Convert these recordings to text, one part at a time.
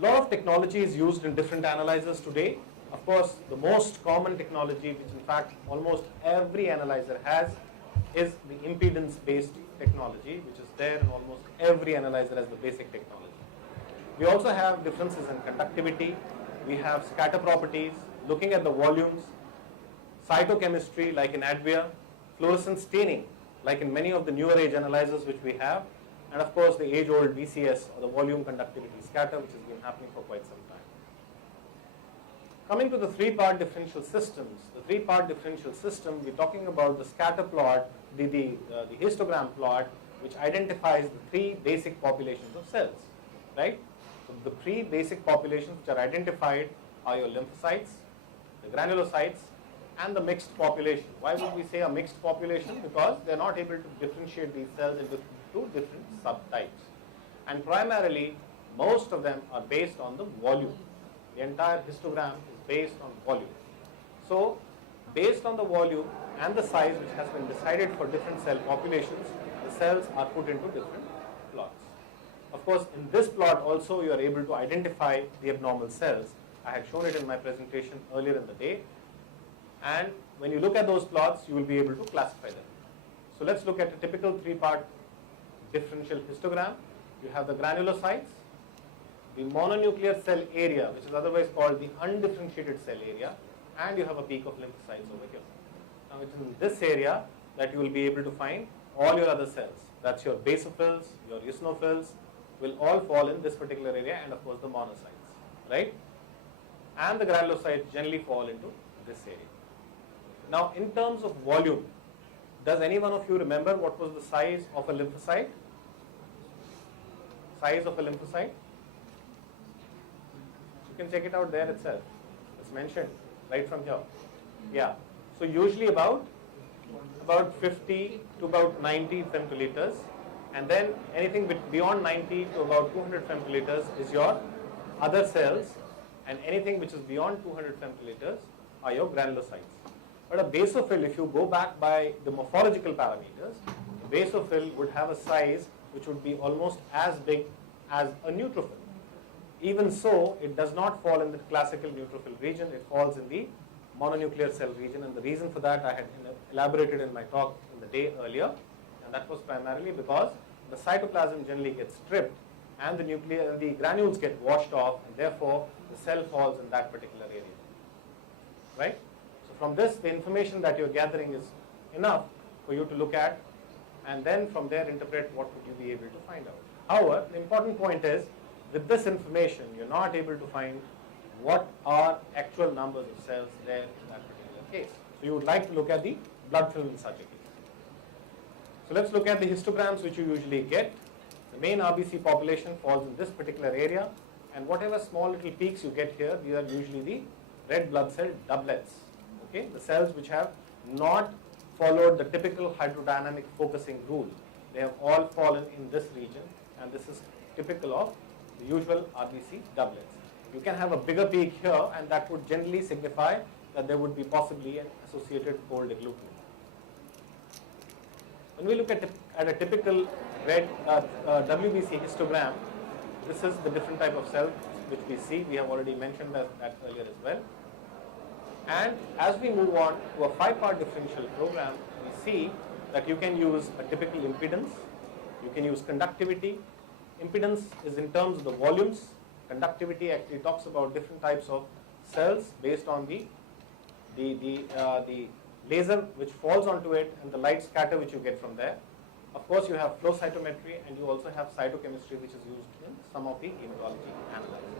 A lot of technology is used in different analyzers today. Of course, the most common technology, which in fact almost every analyzer has, is the impedance-based technology, which is there in almost every analyzer as the basic technology. We also have differences in conductivity. We have scatter properties, looking at the volumes, cytochemistry like in ADVIA, fluorescence staining like in many of the newer age analyzers which we have, and of course the age-old VCS, or the volume conductivity scatter, which has been happening for quite some time. Coming to the three-part differential systems, the three-part differential system, we're talking about the scatter plot, the histogram plot, which identifies the three basic populations of cells, right? So the three basic populations which are identified are your lymphocytes, the granulocytes, and the mixed population. Why would we say a mixed population? Because they're not able to differentiate these cells into two different subtypes. And primarily, most of them are based on the volume. The entire histogram is based on volume. So, based on the volume and the size which has been decided for different cell populations, the cells are put into different plots. Of course, in this plot also you are able to identify the abnormal cells. I had shown it in my presentation earlier in the day. And when you look at those plots, you will be able to classify them. So let's look at a typical three-part differential histogram. You have the granulocytes, the mononuclear cell area, which is otherwise called the undifferentiated cell area, and you have a peak of lymphocytes over here. Now it's in this area that you will be able to find all your other cells. That's your basophils, your eosinophils, will all fall in this particular area, and of course the monocytes, right? And the granulocytes generally fall into this area. Now, in terms of volume, does any one of you remember what was the size of a lymphocyte? Size of a lymphocyte? You can check it out there itself. It's mentioned right from here. Yeah. So usually about 50 to about 90 femtoliters, and then anything beyond 90 to about 200 femtoliters is your other cells, and anything which is beyond 200 femtoliters are your granulocytes. But a basophil, if you go back by the morphological parameters, a basophil would have a size which would be almost as big as a neutrophil. Even so, it does not fall in the classical neutrophil region, it falls in the mononuclear cell region, and the reason for that I had elaborated in my talk in the day earlier, and that was primarily because the cytoplasm generally gets stripped and the granules get washed off, and therefore the cell falls in that particular area, right? From this, the information that you're gathering is enough for you to look at, and then from there interpret what would you be able to find out. However, the important point is, with this information, you're not able to find what are actual numbers of cells there in that particular case. So you would like to look at the blood film in such a case. So let's look at the histograms which you usually get. The main RBC population falls in this particular area, and whatever small little peaks you get here, these are usually the red blood cell doublets. Okay, the cells which have not followed the typical hydrodynamic focusing rule. They have all fallen in this region, and this is typical of the usual RBC doublets. You can have a bigger peak here, and that would generally signify that there would be possibly an associated cold agglutinin. When we look at a typical red WBC histogram, this is the different type of cells which we see. We have already mentioned that earlier as well. And as we move on to a 5-part differential program, we see that you can use a typical impedance, you can use conductivity. Impedance is in terms of the volumes. Conductivity actually talks about different types of cells based on the laser which falls onto it and the light scatter which you get from there. Of course, you have flow cytometry, and you also have cytochemistry which is used in some of the hematology analyzers.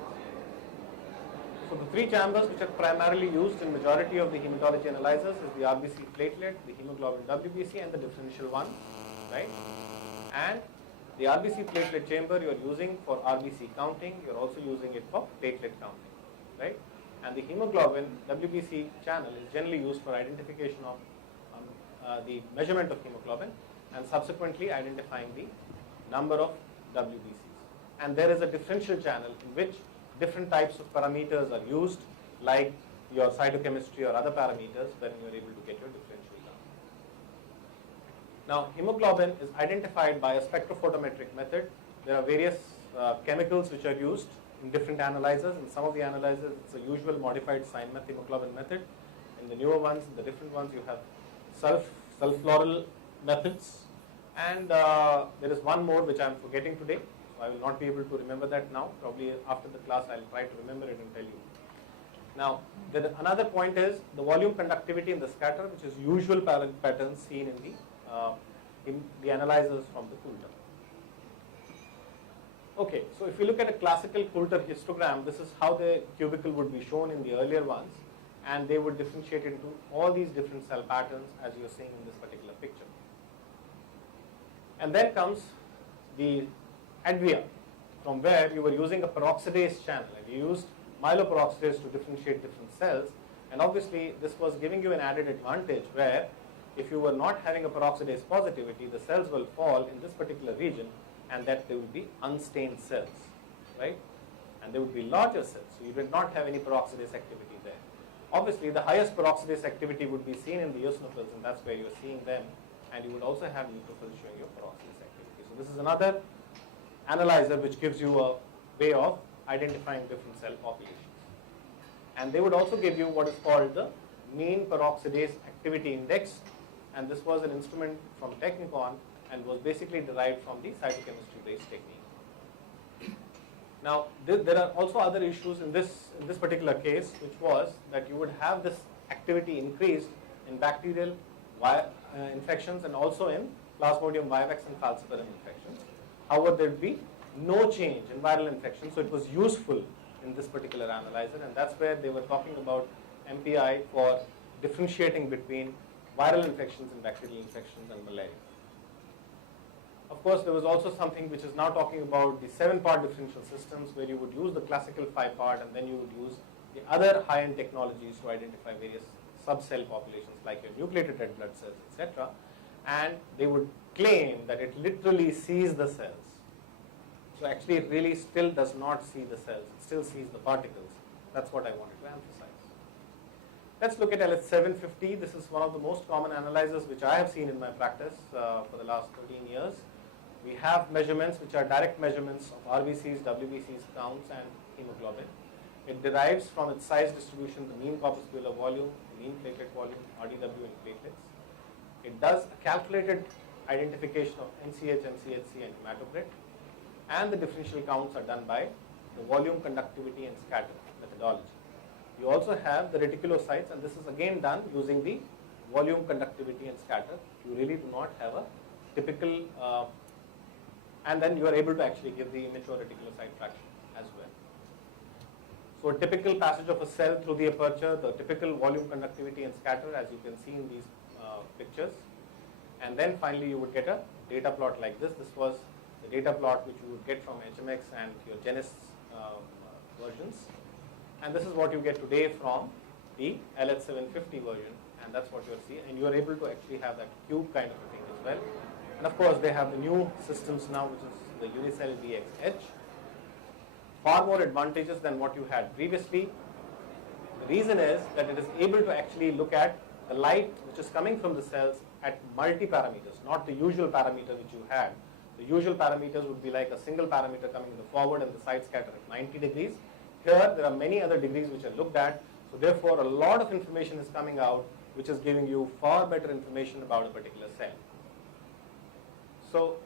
So the three chambers which are primarily used in majority of the hematology analyzers is the RBC platelet, the hemoglobin WBC, and the differential one, right? And the RBC platelet chamber you are using for RBC counting, you are also using it for platelet counting, right? And the hemoglobin WBC channel is generally used for identification of the measurement of hemoglobin and subsequently identifying the number of WBCs. And there is a differential channel in which different types of parameters are used, like your cytochemistry or other parameters, when you are able to get your differential down. Now, hemoglobin is identified by a spectrophotometric method. There are various chemicals which are used in different analyzers. In some of the analyzers, it's a usual modified cyanomethemoglobin method. In the newer ones, in the different ones, you have sulfloryl methods. And there is one more which I'm forgetting today. So I will not be able to remember that now. Probably after the class, I'll try to remember it and tell you. Now, another point is the volume conductivity in the scatter, which is usual patterns seen in the analyzers from the Coulter. Okay, so if you look at a classical Coulter histogram, this is how the cubicle would be shown in the earlier ones, and they would differentiate into all these different cell patterns as you're seeing in this particular picture. And then comes the ADVIA, from where you were using a peroxidase channel, and you used myeloperoxidase to differentiate different cells, and obviously this was giving you an added advantage where if you were not having a peroxidase positivity, the cells will fall in this particular region, and that they would be unstained cells, right? And they would be larger cells, so you did not have any peroxidase activity there. Obviously, the highest peroxidase activity would be seen in the eosinophils, and that's where you're seeing them, and you would also have neutrophils showing your peroxidase activity. So this is another analyzer which gives you a way of identifying different cell populations. And they would also give you what is called the mean peroxidase activity index, and this was an instrument from Technikon and was basically derived from the cytochemistry based technique. Now there are also other issues in this particular case, which was that you would have this activity increased in bacterial infections and also in Plasmodium vivax and falciparum infections. However, there would be no change in viral infections, so it was useful in this particular analyzer, and that's where they were talking about MPI for differentiating between viral infections and bacterial infections and malaria. Of course, there was also something which is now talking about the 7-part differential systems, where you would use the classical 5-part, and then you would use the other high-end technologies to identify various subcell populations like your nucleated red blood cells, etc. And they would claim that it literally sees the cells. So actually it really still does not see the cells, it still sees the particles. That's what I wanted to emphasize. Let's look at LH750. This is one of the most common analyzers which I have seen in my practice for the last 13 years. We have measurements which are direct measurements of RBCs, WBCs, counts, and hemoglobin. It derives from its size distribution the mean corpuscular volume, the mean platelet volume, RDW, and platelets. It does a calculated identification of NCH, MCHC, and hematocrit, and the differential counts are done by the volume conductivity and scatter methodology. You also have the reticulocytes, and this is again done using the volume conductivity and scatter. You really do not have a typical, and then you are able to actually give the immature reticulocyte fraction as well. So a typical passage of a cell through the aperture, the typical volume conductivity and scatter, as you can see in these pictures. And then finally you would get a data plot like this. This was the data plot which you would get from HMX and your Genus versions. And this is what you get today from the LH750 version, and that's what you'll see. And you are able to actually have that cube kind of a thing as well. And of course, they have the new systems now, which is the Unicell DXH. Far more advantages than what you had previously. The reason is that it is able to actually look at the light which is coming from the cells at multi-parameters, not the usual parameter which you had. The usual parameters would be like a single parameter coming in the forward and the side scatter at 90 degrees. Here, there are many other degrees which are looked at, so therefore a lot of information is coming out which is giving you far better information about a particular cell. So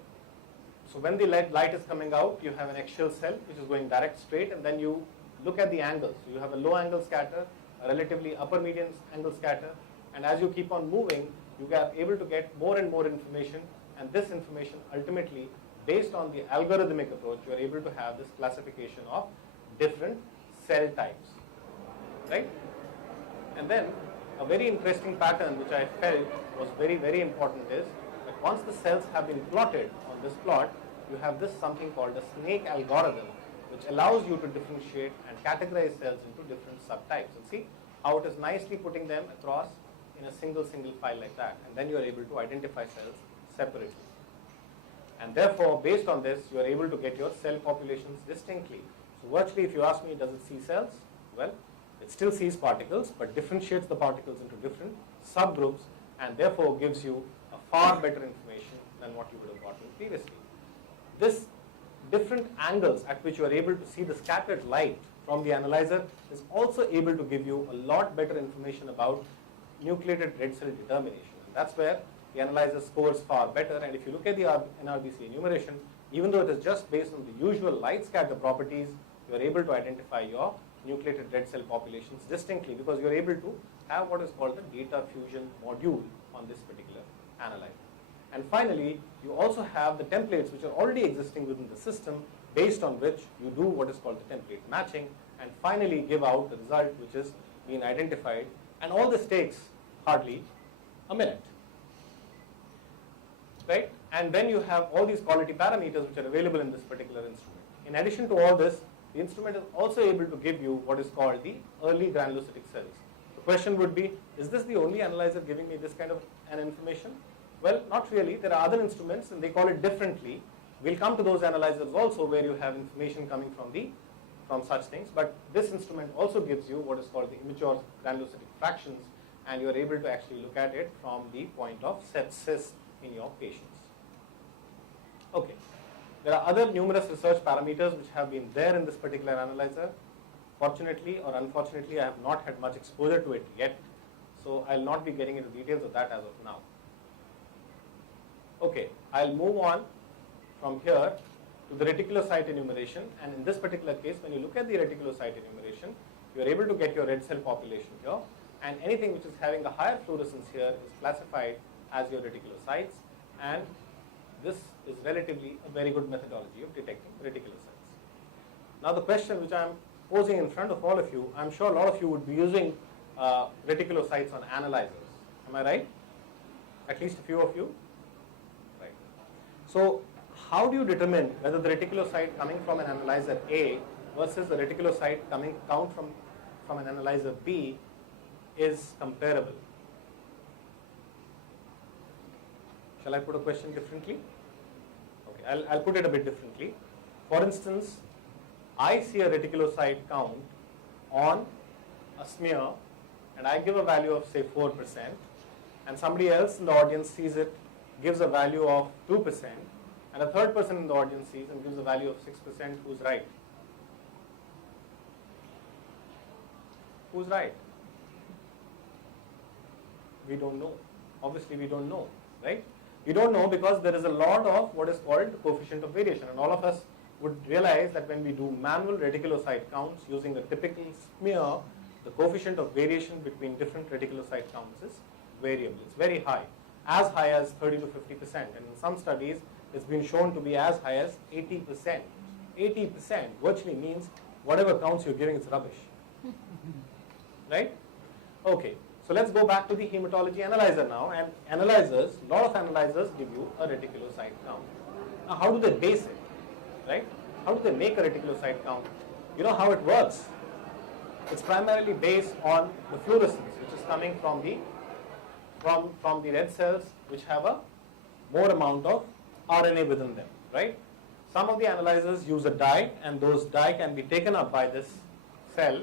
when the light is coming out, you have an axial cell which is going direct straight, and then you look at the angles. So you have a low angle scatter, a relatively upper median angle scatter, and as you keep on moving, you are able to get more and more information, and this information ultimately, based on the algorithmic approach, you are able to have this classification of different cell types, right? And then a very interesting pattern which I felt was very, very important is that once the cells have been plotted on this plot, you have this something called a snake algorithm, which allows you to differentiate and categorize cells into different subtypes. And see how it is nicely putting them across in a single file like that, and then you are able to identify cells separately. And therefore, based on this, you are able to get your cell populations distinctly. So virtually, if you ask me, does it see cells? Well, it still sees particles, but differentiates the particles into different subgroups, and therefore gives you a far better information than what you would have gotten previously. This different angles at which you are able to see the scattered light from the analyzer is also able to give you a lot better information about nucleated red cell determination. And that's where the analyzer scores far better. And if you look at the NRBC enumeration, even though it is just based on the usual light scatter properties, you are able to identify your nucleated red cell populations distinctly because you are able to have what is called the data fusion module on this particular analyzer. And finally, you also have the templates which are already existing within the system based on which you do what is called the template matching and finally give out the result which is being identified. And all this takes hardly a minute. Right? And then you have all these quality parameters which are available in this particular instrument. In addition to all this, the instrument is also able to give you what is called the early granulocytic cells. The question would be, is this the only analyzer giving me this kind of an information? Well, not really. There are other instruments and they call it differently. We'll come to those analyzers also where you have information coming from such things. But this instrument also gives you what is called the immature granulocytic fractions and you are able to actually look at it from the point of sepsis in your patients. Okay. There are other numerous research parameters which have been there in this particular analyzer. Fortunately or unfortunately, I have not had much exposure to it yet. So I'll not be getting into details of that as of now. Okay, I'll move on from here to the reticulocyte enumeration. And in this particular case, when you look at the reticulocyte enumeration, you are able to get your red cell population here. And anything which is having a higher fluorescence here is classified as your reticulocytes. And this is relatively a very good methodology of detecting reticulocytes. Now the question which I'm posing in front of all of you, I'm sure a lot of you would be using reticulocytes on analyzers. Am I right? At least a few of you? Right. So how do you determine whether the reticulocyte coming from an analyzer A versus the reticulocyte coming from an analyzer B is comparable? Shall I put a question differently? Okay, I'll put it a bit differently. For instance, I see a reticulocyte count on a smear and I give a value of say 4% and somebody else in the audience sees it, gives a value of 2% and a third person in the audience sees and gives a value of 6%. Who's right? Who's right? We don't know. Obviously we don't know, right? We don't know because there is a lot of what is called the coefficient of variation, and all of us would realize that when we do manual reticulocyte counts using a typical smear, the coefficient of variation between different reticulocyte counts is variable. It's very high as 30 to 50%, and in some studies it's been shown to be as high as 80%. 80% virtually means whatever counts you're giving is rubbish. Right? Okay. So let's go back to the hematology analyzer now, and analyzers, a lot of analyzers give you a reticulocyte count. Now how do they base it, right? How do they make a reticulocyte count? You know how it works. It's primarily based on the fluorescence which is coming from the red cells which have a more amount of RNA within them, right? Some of the analyzers use a dye and those dye can be taken up by this cell